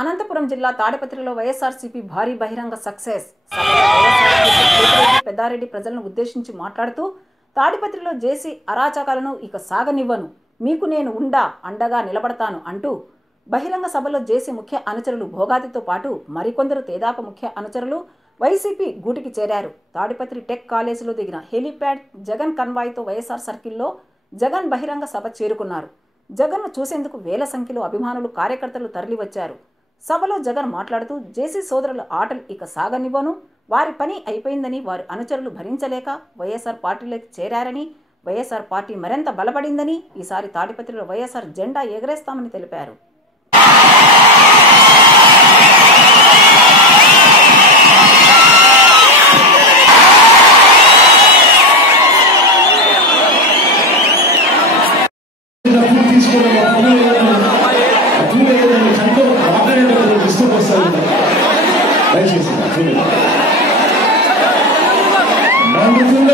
అనంతపురం జిల్లా తాడిపత్రిలో వైఎస్ఆర్సీపీ భారీ బహిరంగ సక్సెస్. పెద్దారెడ్డి ప్రజలను ఉద్దేశించి మాట్లాడుతూ తాడిపత్రిలో జేసీ అరాచకాలను ఇక సాగనివ్వను, మీకు నేను అండగా నిలబడతాను అంటూ బహిరంగ సభలో జేసీ ముఖ్య అనుచరులు భోగాతితో పాటు మరికొందరు తేదాప ముఖ్య అనుచరులు వైసీపీ గూటికి చేరారు. తాడిపత్రి టెక్ కాలేజీలో దిగిన హెలీప్యాడ్ జగన్ కన్వాయ్తో వైఎస్ఆర్ సర్కిల్లో జగన్ బహిరంగ సభ చేరుకున్నారు. జగన్ను చూసేందుకు వేల సంఖ్యలో అభిమానులు కార్యకర్తలు తరలివచ్చారు. సభలో జగన్ మాట్లాడుతూ జేసీ సోదరుల ఆటలు ఇక సాగనివ్వను, వారి పని అయిపోయిందని వారి అనుచరులు భరించలేక వైఎస్ఆర్ పార్టీలోకి చేరారని, వైఎస్ఆర్ పార్టీ మరింత బలపడిందని, ఈసారి తాడిపత్రిలో వైఎస్ఆర్ జెండా ఎగరేస్తామని తెలిపారు. మండుతున్న